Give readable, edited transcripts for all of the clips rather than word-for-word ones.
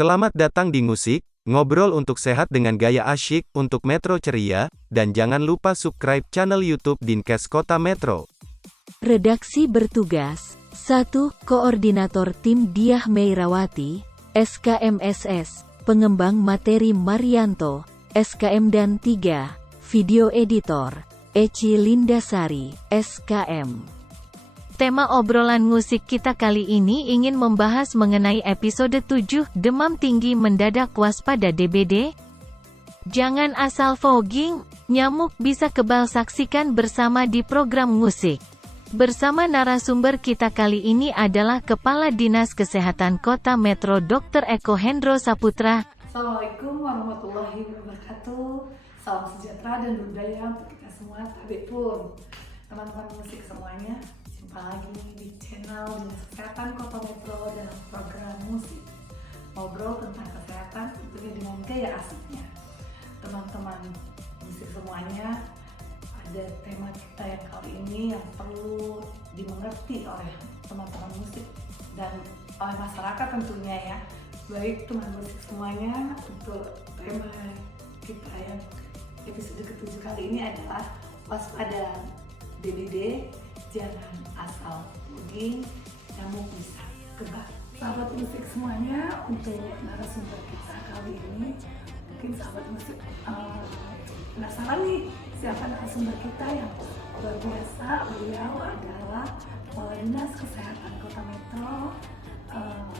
Selamat datang di Ngusik, ngobrol untuk sehat dengan gaya asyik, untuk Metro Ceria, dan jangan lupa subscribe channel YouTube Dinkes Kota Metro. Redaksi bertugas, 1. Koordinator Tim Diah Meirawati, SKMSS, Pengembang Materi Marianto, SKM dan 3. Video Editor, Eci Lindasari, SKM. Tema obrolan musik kita kali ini ingin membahas mengenai episode 7, demam tinggi mendadak waspada DBD. Jangan asal fogging, nyamuk bisa kebal, saksikan bersama di program musik. Bersama narasumber kita kali ini adalah Kepala Dinas Kesehatan Kota Metro Dr. Eko Hendro Saputra. Assalamualaikum warahmatullahi wabarakatuh. Salam sejahtera dan budaya untuk kita semua. Tabik pun teman-teman musik semuanya, jumpa lagi di channel Dinas Kesehatan Kota Metro dalam program musik. Ngobrol tentang kesehatan tentunya dengan gaya asiknya. Teman-teman musik semuanya, ada tema kita yang kali ini yang perlu dimengerti oleh teman-teman musik dan oleh masyarakat tentunya ya. Baik teman musik semuanya, untuk tema kita yang episode ke-7 kali ini adalah waspada DBD, jangan asal fogging, nyamuk bisa kebal. Sahabat musik semuanya, untuk narasumber kita kali ini, mungkin sahabat musik penasaran nih siapa narasumber kita yang luar biasa. Beliau adalah Kepala Dinas Kesehatan Kota Metro,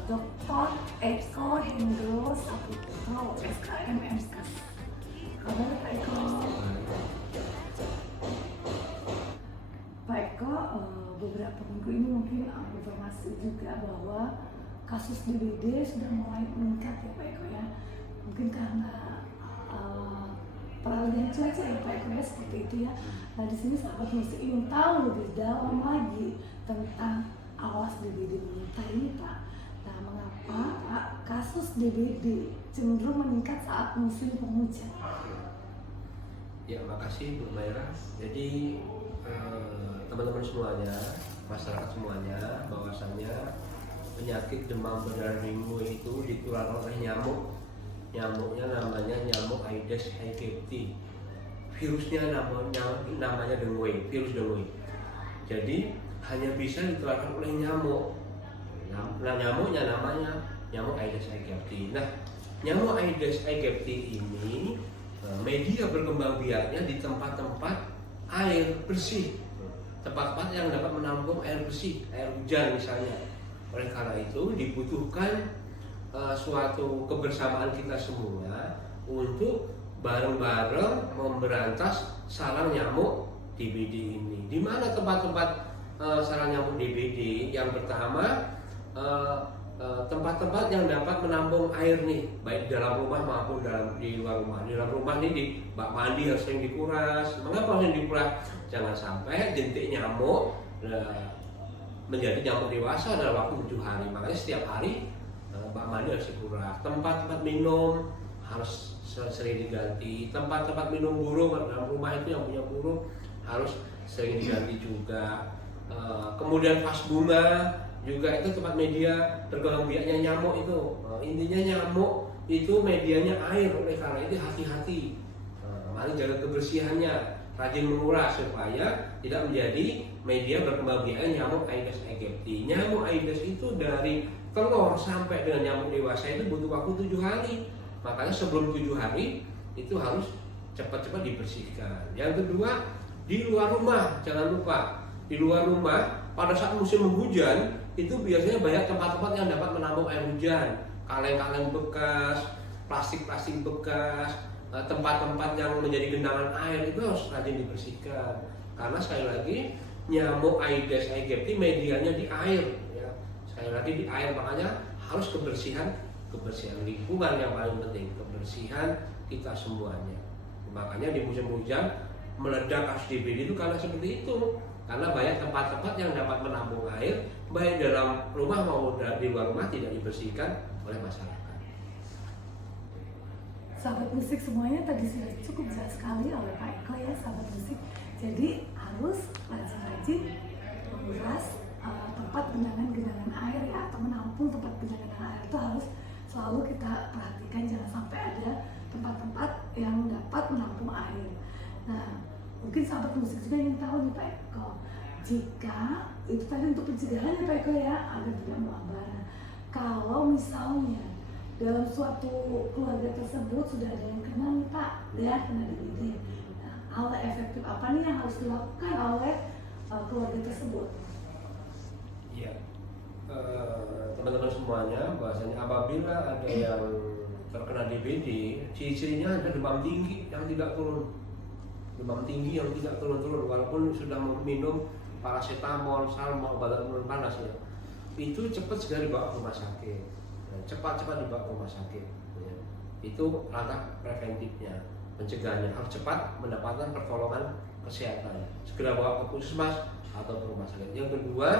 Dr. Eko Hendro Saputra, SKM MKes. Kabar Pak Eko? Pak Eko, beberapa minggu ini mungkin informasi juga bahwa kasus DBD sudah mulai meningkat ya Pak Eko ya. Mungkin karena peralihan cuaca ya Pak Eko ya, seperti itu ya. Nah di sini sahabat musik ingin tahu lebih dalam lagi tentang awas DBD meningkat ini Pak. Nah mengapa Pak kasus DBD cenderung meningkat saat musim penghujan? Ya, makasih Bu Maira. Jadi teman-teman semuanya, masyarakat semuanya, bahwasannya penyakit demam berdarah dengue itu ditularkan oleh nyamuk. Nyamuknya namanya nyamuk Aedes aegypti. Virusnya namanya dengue, virus dengue. Jadi hanya bisa ditularkan oleh nyamuk. Nah, nyamuknya namanya nyamuk Aedes aegypti. Nah, nyamuk Aedes aegypti ini media berkembang biaknya di tempat-tempat air bersih, tempat-tempat yang dapat menampung air bersih, air hujan misalnya. Oleh karena itu dibutuhkan suatu kebersamaan kita semua untuk bareng-bareng memberantas sarang nyamuk DBD ini. Di mana tempat-tempat sarang nyamuk DBD? Yang pertama, tempat-tempat yang dapat menampung air nih, baik di dalam rumah maupun di luar rumah. Di dalam rumah nih, di bak mandi harus sering dikuras. Mengapa harus dikuras? Jangan sampai jentik nyamuk menjadi nyamuk dewasa dalam waktu 7 hari. Makanya setiap hari bak mandi harus dikuras. Tempat-tempat minum harus sering diganti. Tempat-tempat minum burung dalam rumah itu yang punya burung harus sering diganti juga. Kemudian vas bunga juga itu tempat media berkembang biaknya nyamuk itu. Intinya nyamuk itu medianya air, oleh karena itu hati-hati. Mari jaga kebersihannya, rajin menguras supaya tidak menjadi media berkembang biaknya nyamuk Aedes aegypti. Nyamuk Aedes itu dari telur sampai dengan nyamuk dewasa itu butuh waktu 7 hari. Makanya sebelum 7 hari itu harus cepat-cepat dibersihkan. Yang kedua, di luar rumah, jangan lupa. Di luar rumah pada saat musim hujan itu biasanya banyak tempat-tempat yang dapat menampung air hujan, kaleng-kaleng bekas, plastik-plastik bekas, tempat-tempat yang menjadi genangan air itu harus rajin dibersihkan. Karena sekali lagi nyamuk Aedes aegypti medianya di air, ya. Sekali lagi di air, makanya harus kebersihan lingkungan yang paling penting, kebersihan kita semuanya. Makanya di musim hujan meledak kasus DBD itu karena seperti itu. Karena banyak tempat-tempat yang dapat menampung air, baik dalam rumah maupun di luar rumah, tidak dibersihkan oleh masyarakat. Sahabat musik semuanya tadi sudah cukup jelas sekali oleh Pak Eko ya sahabat musik. Jadi harus rajin-rajin menguras tempat genangan air ya, atau menampung tempat genangan air itu harus selalu kita perhatikan jangan sampai ada tempat-tempat yang dapat menampung air. Nah, mungkin sahabat musik juga ingin tahu nih Pak Eko, jika itu tadi untuk pencegahan ya Pak Eko ya, agar tidak melabar. Kalau misalnya dalam suatu keluarga tersebut sudah ada yang kena nih Pak, ya kena DBD. Nah, hal efektif apa nih yang harus dilakukan oleh keluarga tersebut? Iya, teman-teman semuanya, bahasanya apabila ada yang terkena DBD, ciri-cirinya ada demam tinggi yang tidak turun, walaupun sudah minum paracetamol, salma, obat penurun panas ya, itu cepat segera dibawa ke rumah sakit, cepat dibawa ke rumah sakit. Ya. Itu langkah preventifnya, pencegahannya harus cepat mendapatkan pertolongan kesehatan, segera bawa ke puskesmas atau ke rumah sakit. Yang kedua,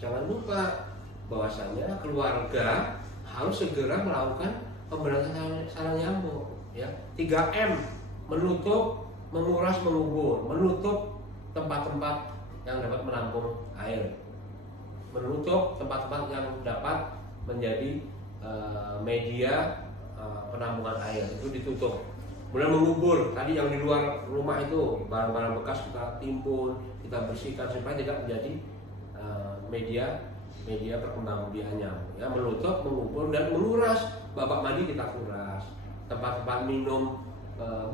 jangan lupa bahwasanya keluarga harus segera melakukan pemberantasan sarang nyamuk. Ya, 3M, menutup, menguras, mengubur, menutup tempat-tempat yang dapat menampung air, menutup tempat-tempat yang dapat menjadi media penampungan air, itu ditutup. Kemudian mengubur, tadi yang di luar rumah itu barang-barang bekas kita timbun, kita bersihkan supaya tidak menjadi media perkembangan biaknya. Ya, menutup, mengubur dan menguras. Babak mandi kita kuras, tempat-tempat minum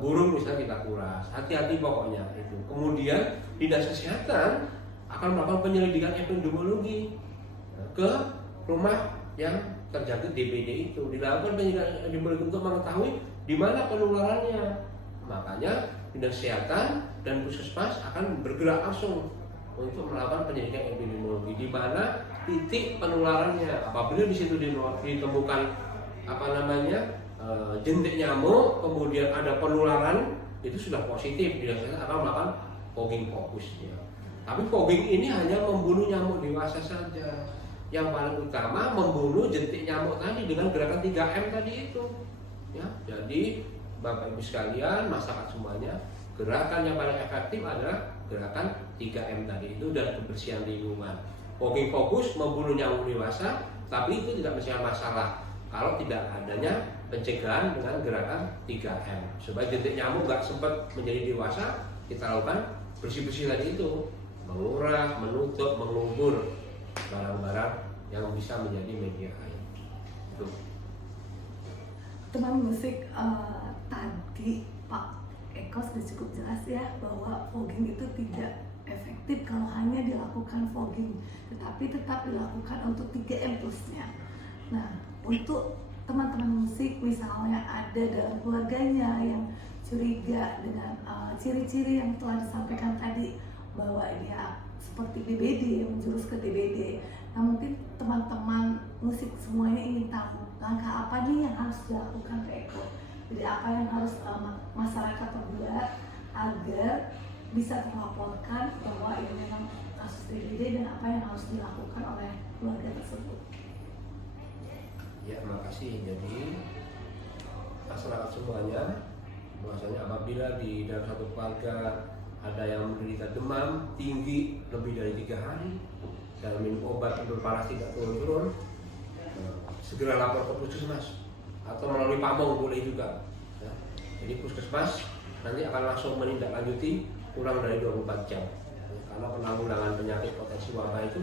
burung misalnya kita kuras. Hati-hati pokoknya itu. Kemudian dinas kesehatan akan melakukan penyelidikan epidemiologi ke rumah yang terjangkit DBD itu, dilakukan penyelidikan epidemiologi untuk mengetahui di mana penularannya. Makanya dinas kesehatan dan puskesmas akan bergerak langsung untuk melakukan penyelidikan epidemiologi di mana titik penularannya. Apabila di situ ditemukan jentik nyamuk, kemudian ada penularan, itu sudah positif, dinas kesehatan akan melakukan fogging fokus ya. Tapi fogging ini hanya membunuh nyamuk dewasa saja. Yang paling utama membunuh jentik nyamuk tadi dengan gerakan 3M tadi itu. Ya, jadi Bapak Ibu sekalian, masyarakat semuanya, gerakan yang paling efektif adalah gerakan 3M tadi itu, dan kebersihan lingkungan. Fogging fokus membunuh nyamuk dewasa, tapi itu tidak menyelesaikan masalah kalau tidak adanya pencegahan dengan gerakan 3M. Supaya jentik nyamuk nggak sempat menjadi dewasa, kita lakukan bersih-bersih tadi itu, menguras, menutup, mengubur barang-barang yang bisa menjadi media air. Itu. Teman musik, tadi Pak Eko sudah cukup jelas ya bahwa fogging itu tidak efektif kalau hanya dilakukan fogging, tetapi tetap dilakukan untuk 3M plusnya. Nah, untuk teman-teman musik misalnya ada dalam keluarganya yang curiga dengan ciri-ciri yang telah disampaikan tadi bahwa dia seperti DBD, menjurus ke DBD. Nah, mungkin teman-teman musik semuanya ingin tahu langkah apa nih yang harus dilakukan Pak Eko. Jadi apa yang harus masyarakat perbuat agar bisa terlaporkan bahwa ini memang kasus DBD, dan apa yang harus dilakukan oleh keluarga tersebut. Ya, makasih. Jadi masyarakat semuanya, bahwasanya apabila di dalam satu keluarga ada yang menderita demam tinggi lebih dari 3 hari dan minum obat tidur panas tidak turun-turun, segera lapor ke puskesmas atau melalui pamong boleh juga. Ya. Jadi puskesmas nanti akan langsung menindaklanjuti kurang dari 24 jam. Ya, karena penanggulangan penyakit potensi wabah itu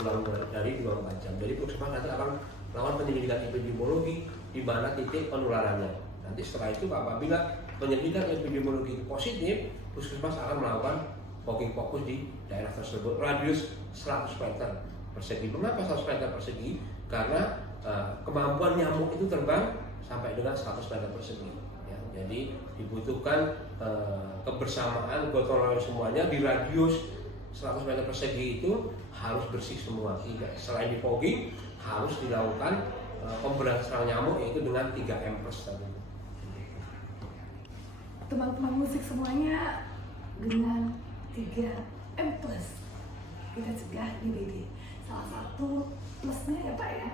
kurang dari 24 jam. Jadi puskesmas nanti akan melakukan penyelidikan epidemiologi di mana titik penularannya. Nanti setelah itu apabila penyelidikan epidemiologi itu positif, puskesmas akan melakukan fogging fokus di daerah tersebut, radius 100 meter persegi. Mengapa 100 meter persegi? Karena kemampuan nyamuk itu terbang sampai dengan 100 meter persegi. Ya, jadi dibutuhkan kebersamaan gotong royong semuanya di radius 100 meter persegi itu harus bersih semua. Selain di fogging, harus dilakukan pemberantasan nyamuk, yaitu dengan 3M plus tadi. Teman-teman musik semuanya, dengan 3M plus kita cegah DBD. Salah satu plusnya ya Pak ya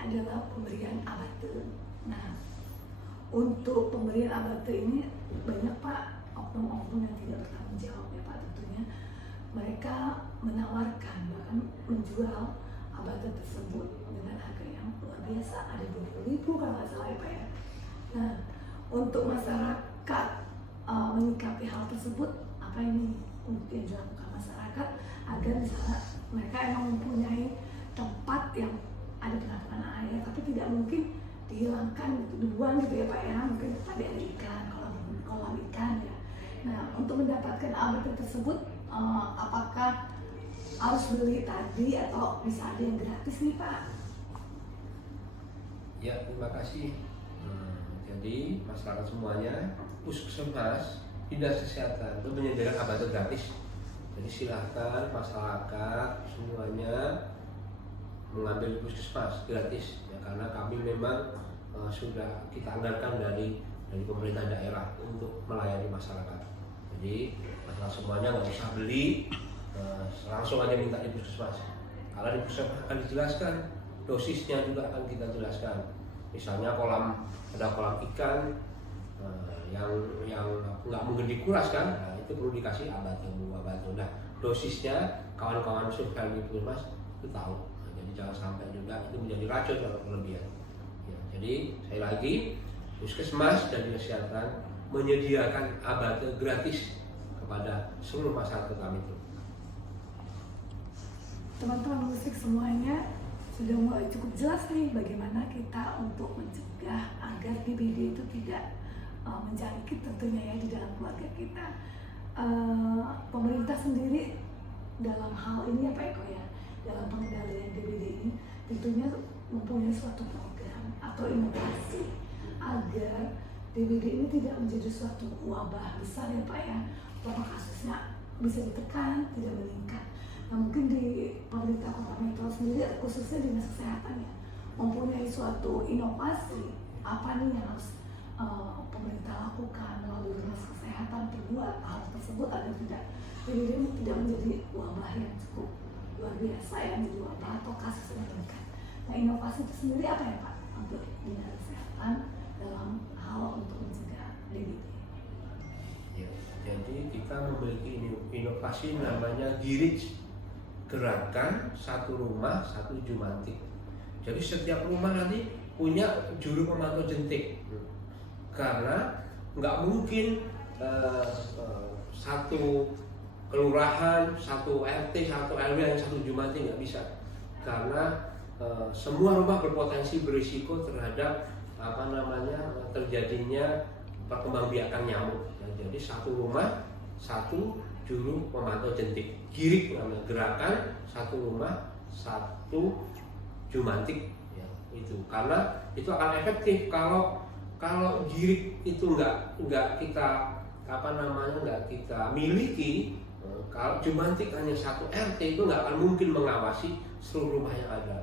adalah pemberian abate. Nah, untuk pemberian abate ini banyak Pak oknum-oknum yang tidak bertanggung jawab ya Pak. Tentunya mereka menawarkan, bahkan menjual abate tersebut dengan harga yang luar biasa, ada 20.000 kalau nggak salah ya Pak ya. Nah, untuk masyarakat menyikapi hal tersebut, apa ini untuk yang dilakukan masyarakat agar misalnya mereka emang mempunyai tempat yang ada penampungan air, tapi tidak mungkin dihilangkan gitu, dibuang gitu ya Pak ya, mungkin tadi ada ikan, kolam ikan ya. Nah, untuk mendapatkan abate tersebut, apakah harus beli tadi atau bisa ada yang gratis nih Pak? Ya, terima kasih. Jadi masyarakat semuanya, puskesmas, dinas kesehatan itu menyediakan abate gratis. Jadi silahkan masyarakat semuanya mengambil puskesmas gratis ya, karena kami memang sudah kita anggarkan dari pemerintah daerah untuk melayani masyarakat. Jadi masyarakat semuanya nggak usah beli, langsung aja minta di puskesmas. Karena di puskesmas akan dijelaskan, dosisnya juga akan kita jelaskan. Misalnya ada kolam ikan yang nggak mungkin dikuras kan, nah, itu perlu dikasih abate. Nah, dosisnya kawan-kawan survei di puskesmas itu tahu. Nah, jadi jangan sampai juga itu menjadi racun kalau berlebihan. Ya, jadi sekali lagi puskesmas dan dinas kesehatan menyediakan abate gratis kepada seluruh masyarakat kami itu. Teman-teman musik semuanya sudah mulai cukup jelas nih bagaimana kita untuk mencegah agar DBD itu tidak menjangkit tentunya ya di dalam keluarga kita. Pemerintah sendiri dalam hal ini ya Pak Eko ya, dalam pengendalian DBD ini tentunya mempunyai suatu program atau inovasi agar DBD ini tidak menjadi suatu wabah besar ya Pak ya, bahwa kasusnya bisa ditekan, tidak meningkat. Nah, mungkin di pemerintah Kota Metro sendiri, khususnya dinas kesehatan ya, mempunyai suatu inovasi apa nih yang harus pemerintah lakukan melalui dinas kesehatan berbuat hal tersebut agar DBD ini tidak menjadi wabah yang cukup luar biasa ya, menjadi wabah atau kasus yang meningkat. Nah, inovasi itu sendiri apa ya Pak untuk dinas kesehatan dalam hal untuk mencegah DBD? Ya, jadi kita memiliki inovasi namanya GIRIJ, gerakan satu rumah satu jumantik. Jadi setiap rumah nanti punya juru pemantau jentik, karena nggak mungkin satu kelurahan, satu RT, satu RW yang satu jumantik, nggak bisa, karena semua rumah berpotensi berisiko terhadap terjadinya perkembangbiakan nyamuk. Jadi satu rumah satu juru pemantau jentik, GIRIJ namanya, gerakan satu rumah satu jumantik ya, itu karena itu akan efektif. Kalau GIRIJ itu nggak kita nggak kita miliki, kalau jumantik hanya satu RT itu nggak akan mungkin mengawasi seluruh rumah yang ada,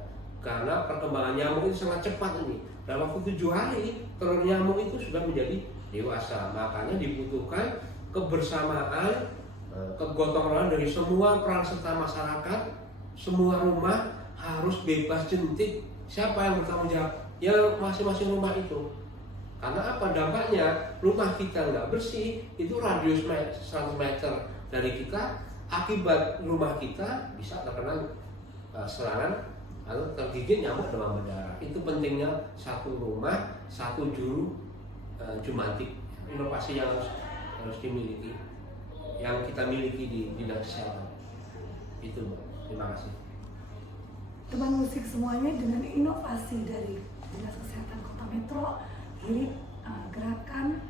karena perkembangan nyamuk itu sangat cepat ini. Dalam waktu 7 hari telur nyamuk itu sudah menjadi dewasa. Makanya dibutuhkan kebersamaan, kegotong royongan dari semua peran serta masyarakat. Semua rumah harus bebas jentik. Siapa yang bertanggung jawab? Ya masing-masing rumah itu. Karena apa dampaknya? Rumah kita nggak bersih, itu radius 100 meter dari kita, akibat rumah kita bisa terkena serangan atau tergigit nyamuk demam berdarah. Itu pentingnya satu rumah satu juru jumantik. Inovasi yang harus dimiliki, yang kita miliki di dinas kesehatan. Itu, terima kasih. Teman musik semuanya, dengan inovasi dari dinas kesehatan Kota Metro, GIRIJ, gerakan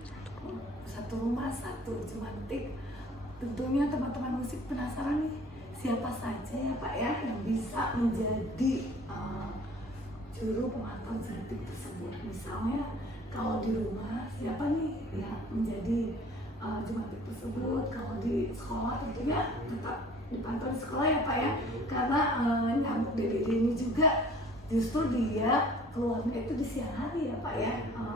satu rumah satu jumantik, tentunya teman-teman musik penasaran nih, siapa saja ya Pak ya yang bisa menjadi juru pemantau jentik tersebut. Misalnya kalau di rumah siapa nih yang menjadi jumantik tersebut. Kalau di sekolah tentunya tetap dipantau di sekolah ya Pak ya, karena nyamuk DBD ini juga justru dia keluarnya itu di siang hari ya Pak ya,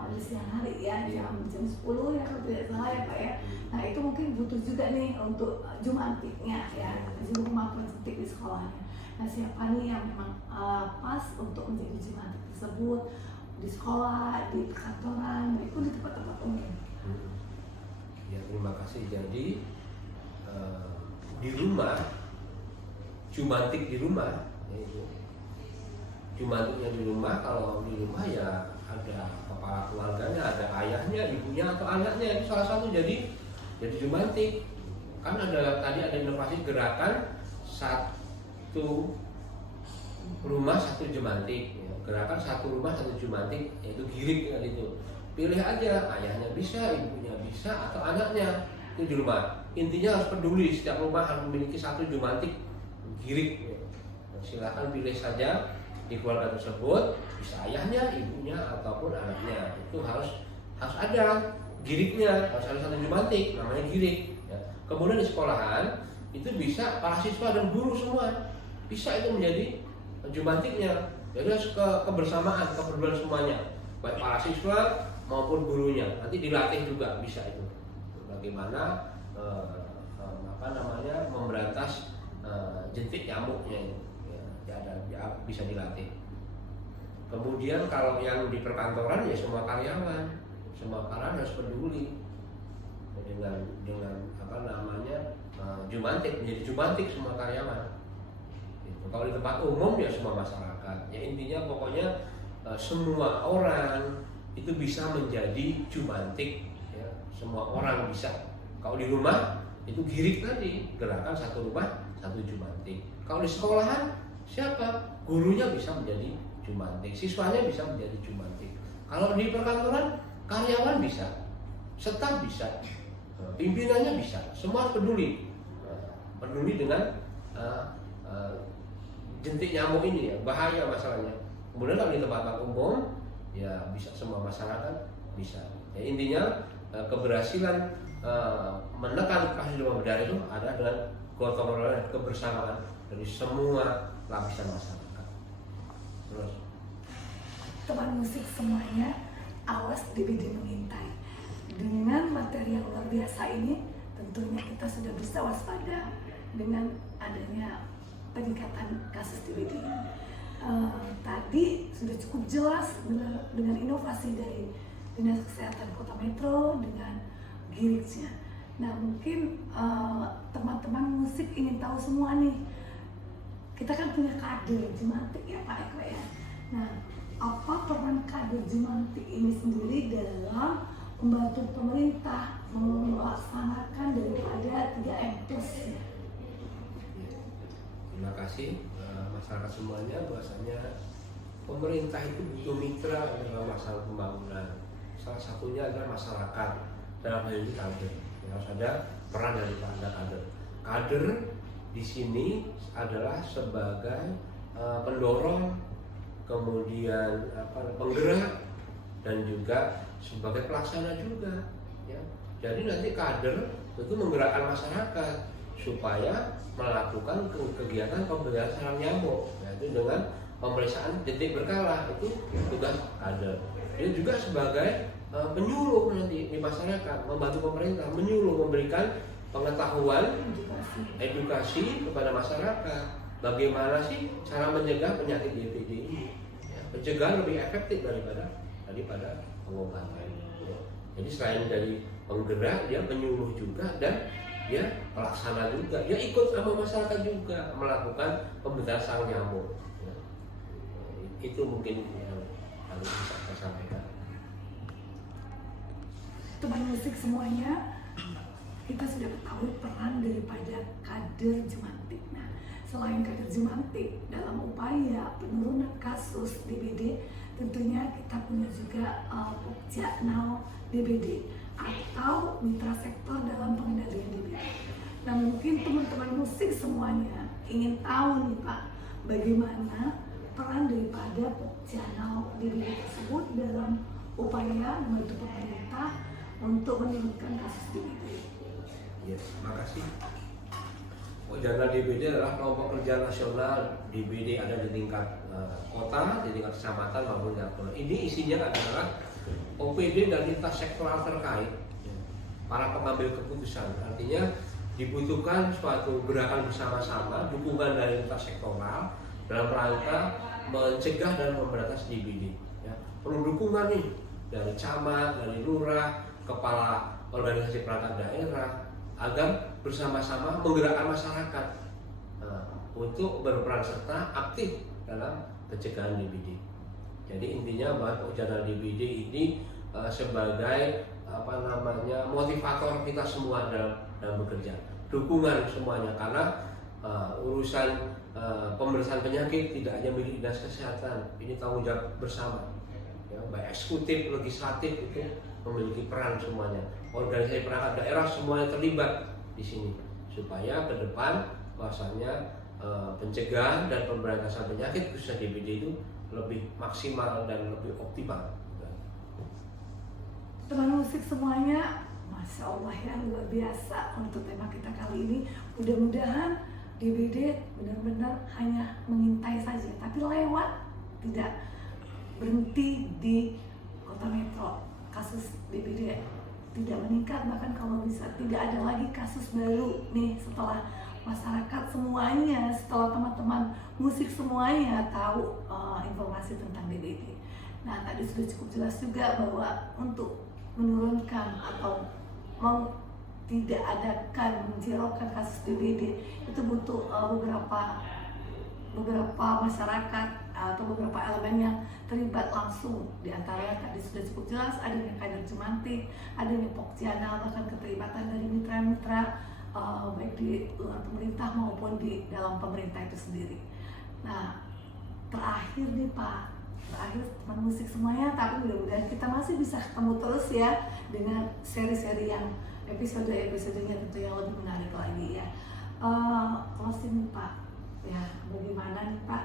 di siang hari ya, jam 10 ya kalau tidak salah ya Pak ya. Nah itu mungkin butuh juga nih untuk jumantiknya ya, juru pemantau jentik di sekolahnya. Nah siapa nih yang memang pas untuk menjadi jumantik tersebut di sekolah, di kantoran, maupun di tempat-tempat umum. Ya, terima kasih. Jadi di rumah, jumantik di rumah, yaitu jumantiknya di rumah. Kalau di rumah ya ada kepala keluarganya, ada ayahnya, ibunya atau anaknya, itu salah satu jadi jumantik. Kan tadi ada inovasi gerakan satu rumah satu jumantik, ya. Gerakan satu rumah satu jumantik, yaitu girik kan itu. Pilih aja, ayahnya bisa, ibunya bisa, atau anaknya itu di rumah. Intinya harus peduli, setiap rumah harus memiliki satu jumantik girik, ya. Silahkan pilih saja di keluarga tersebut, bisa ayahnya, ibunya, ataupun anaknya. Itu harus ada giriknya, harus ada satu jumantik, namanya girik, ya. Kemudian di sekolahan itu bisa para siswa dan guru semua bisa itu menjadi jumantiknya. Jadi harus kebersamaan, kepedulian semuanya, baik para siswa maupun gurunya. Nanti dilatih juga bisa itu. Bagaimana memberantas jentik nyamuknya itu. Ya, bisa dilatih. Kemudian kalau yang di perkantoran ya semua karyawan harus peduli dengan jumantik, menjadi jumantik semua karyawan. Kalau di tempat umum ya semua masyarakat. Ya intinya pokoknya semua orang itu bisa menjadi jumantik, ya. Semua orang bisa. Kalau di rumah itu girik tadi, gerakan satu rumah satu jumantik. Kalau di sekolahan siapa? Gurunya bisa menjadi jumantik, siswanya bisa menjadi jumantik. Kalau di perkantoran karyawan bisa, staf bisa, pimpinannya bisa. Semua peduli dengan jentik nyamuk ini, ya, bahaya masalahnya. Kemudian kalau di tempat umum ya bisa semua masyarakat bisa. Ya, intinya keberhasilan menekan kasus demam berdarah itu ada dengan gotong royong, kebersamaan dari semua lapisan masyarakat. Terus teman musik semuanya, awas DBD mengintai. Dengan materi yang luar biasa ini, tentunya kita sudah bisa waspada dengan adanya peningkatan kasus DBD. Tadi sudah cukup jelas dengan inovasi dari Dinas Kesehatan Kota Metro dengan Giriknya. Nah mungkin teman-teman musik ingin tahu semua nih. Kita kan punya kader jumantik ya Pak Eko ya. Nah apa peran kader jumantik ini sendiri dalam membantu pemerintah melaksanakan daripada 3M+? Terima kasih masyarakat semuanya. Bahwasanya pemerintah itu butuh mitra dalam masalah pembangunan. Salah satunya adalah masyarakat, dalam hal ini kader. Harus ada peran dari kader. Kader di sini adalah sebagai pendorong, kemudian penggerak, dan juga sebagai pelaksana juga. Ya. Jadi nanti kader itu menggerakkan masyarakat supaya melakukan kegiatan pemberantasan nyamuk, yaitu dengan pemeriksaan jentik berkala. Itu tugas kader. Dia juga sebagai penyuluh nanti di masyarakat, membantu pemerintah, menyuluh, memberikan pengetahuan, edukasi kepada masyarakat. Bagaimana sih cara mencegah penyakit DBD ini? Ya, pencegahan lebih efektif daripada pengobatan. Ya. Jadi selain dari penggerak, dia penyuluh juga dan dia pelaksana juga. Dia ikut sama masyarakat juga melakukan pemberantasan nyamuk. Ya. Itu mungkin yang harus bisa saya sampaikan. Teman musik semuanya, kita sudah ketahui peran daripada kader jumantik. Nah, selain kader jumantik dalam upaya penurunan kasus DBD, tentunya kita punya juga Pokjanal DBD atau mitra sektor dalam pengendalian DBD. Nah, mungkin teman-teman musik semuanya ingin tahu nih Pak, bagaimana peran daripada Pokjanal DBD tersebut dalam upaya membantu pemerintah untuk menurunkan kasus DBD. Ya, terima kasih. Pokjanal DBD adalah kelompok kerja nasional DBD, ada di tingkat kota, di tingkat kecamatan maupun nasional. Ini isinya adalah OPD dan lintas sektoral terkait, para pengambil keputusan. Artinya dibutuhkan suatu gerakan bersama-sama, dukungan dari lintas sektoral dalam rangka mencegah dan memberantas DBD. Ya, perlu dukungan nih dari camat, dari lurah, kepala organisasi perangkat daerah, agar bersama-sama menggerakkan masyarakat untuk berperan serta aktif dalam pencegahan DBD. Jadi intinya bahwa channel DBD ini sebagai motivator kita semua dalam bekerja, dukungan semuanya, karena urusan pemeriksaan penyakit tidak hanya milik dinas kesehatan, ini tanggung jawab bersama. Ya, baik eksekutif, legislatif itu memiliki peran semuanya. Organisasi perangkat daerah semuanya terlibat di sini supaya ke depan bahwasannya pencegahan dan pemberantasan penyakit khususnya DBD itu lebih maksimal dan lebih optimal. Teman musik semuanya, Masya Allah ya, luar biasa untuk tema kita kali ini. Mudah-mudahan DBD benar-benar hanya mengintai saja, tapi lewat, tidak berhenti di kota metro. Kasus DBD tidak meningkat, bahkan kalau bisa tidak ada lagi kasus baru nih setelah masyarakat semuanya, setelah teman-teman musik semuanya tahu informasi tentang DBD. Nah, tadi sudah cukup jelas juga bahwa untuk menurunkan atau tidak adakan menjiraukan kasus DBD itu butuh beberapa masyarakat atau beberapa elemen yang terlibat langsung. Di antaranya tadi sudah cukup jelas adanya kader Jumantik, adanya Pokjana, bahkan keterlibatan dari mitra-mitra baik di luar pemerintah maupun di dalam pemerintah itu sendiri. Nah, terakhir nih Pak, teman musik semuanya, tapi mudah-mudahan kita masih bisa ketemu terus ya dengan seri-seri yang episode-episodenya tentu yang lebih menarik lagi ya. Closing nih Pak, ya bagaimana nih Pak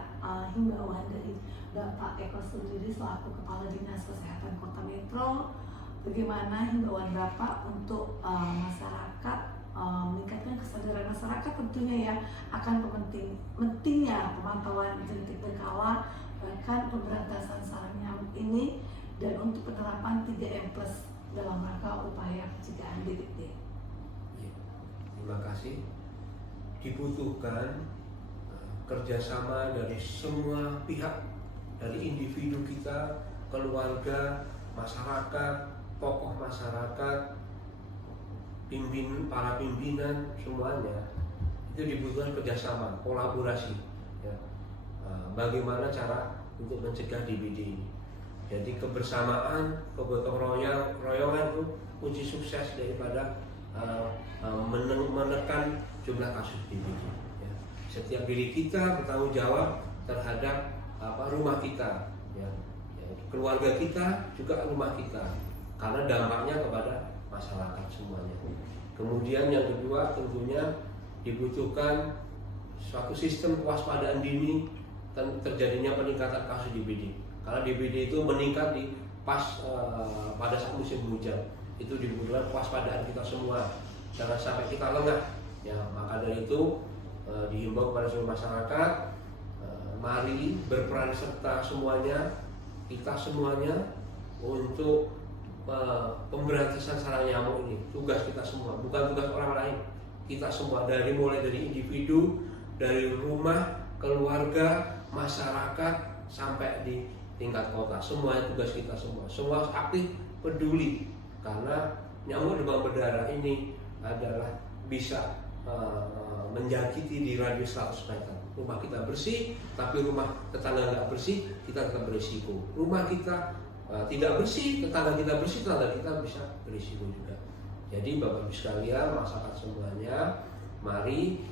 himbauan dari Bapak Eko sendiri selaku Kepala Dinas Kesehatan Kota Metro, bagaimana himbauan Bapak untuk masyarakat meningkatkan kesadaran masyarakat tentunya ya akan pentingnya pemantauan jentik berkala, bahkan pemberantasan sarang nyamuk ini, dan untuk penerapan 3M+ dalam rangka upaya pencegahan DBD. Ya, terima kasih. Dibutuhkan kerjasama dari semua pihak, dari individu kita, keluarga, masyarakat, tokoh masyarakat, para pimpinan semuanya. Itu dibutuhkan kerjasama, kolaborasi. Ya. Bagaimana cara untuk mencegah DBD ini? Jadi kebersamaan, kegotong royongan itu kunci sukses daripada menekan jumlah kasus DBD. Ya. Setiap diri kita bertanggung jawab terhadap rumah kita, ya. Keluarga kita juga rumah kita, karena dampaknya kepada masyarakat semuanya. Kemudian yang kedua tentunya dibutuhkan suatu sistem kewaspadaan dini terjadinya peningkatan kasus DBD. Karena DBD itu meningkat pada saat musim hujan. Itu dibutuhkan kewaspadaan kita semua, jangan sampai kita lengah. Ya, maka dari itu dihimbau kepada seluruh masyarakat, mari berperan serta semuanya, kita semuanya untuk pemberantasan sarang nyamuk ini. Tugas kita semua, bukan tugas orang lain. Kita semua, mulai dari individu, dari rumah, keluarga, masyarakat, sampai di tingkat kota. Semua tugas kita semua. Semua aktif peduli, karena nyamuk demam berdarah ini adalah bisa menjangkiti di radius 100 meter. Rumah kita bersih, tapi rumah tetangga nggak bersih, kita tetap berisiko. Rumah kita tidak bersih, tetangga kita bersih, tetangga kita bisa berisiko juga. Jadi Bapak Ibu sekalian, masyarakat semuanya, mari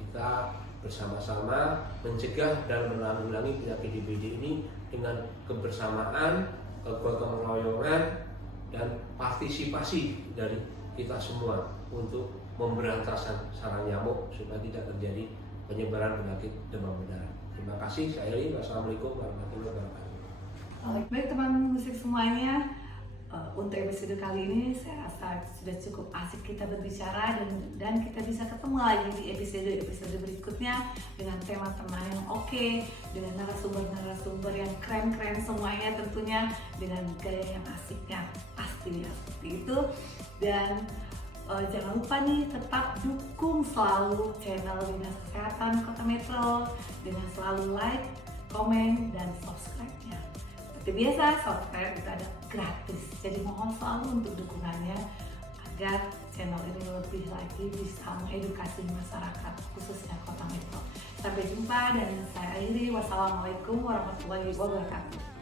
kita bersama-sama mencegah dan menanggulangi penyakit DBD ini dengan kebersamaan, kegotong royongan, dan partisipasi dari kita semua untuk pemberantasan sarang nyamuk supaya tidak terjadi penyebaran penyakit demam berdarah. Terima kasih, saya Eri. Wassalamualaikum warahmatullahi wabarakatuh. Baik teman musik semuanya, untuk episode kali ini saya rasa sudah cukup asik kita berbicara, dan kita bisa ketemu lagi di episode berikutnya dengan tema-tema yang oke, dengan narasumber yang keren-keren semuanya, tentunya dengan gaya yang asiknya pastinya seperti itu. Dan jangan lupa nih tetap dukung selalu channel Dinas Kesehatan Kota Metro dengan selalu like, komen, dan subscribe-nya. Seperti biasa, subscribe itu ada gratis, jadi mohon selalu untuk dukungannya agar channel ini lebih lagi bisa mengedukasi masyarakat khususnya Kota Metro. Sampai jumpa dan saya akhiri. Wassalamualaikum warahmatullahi wabarakatuh.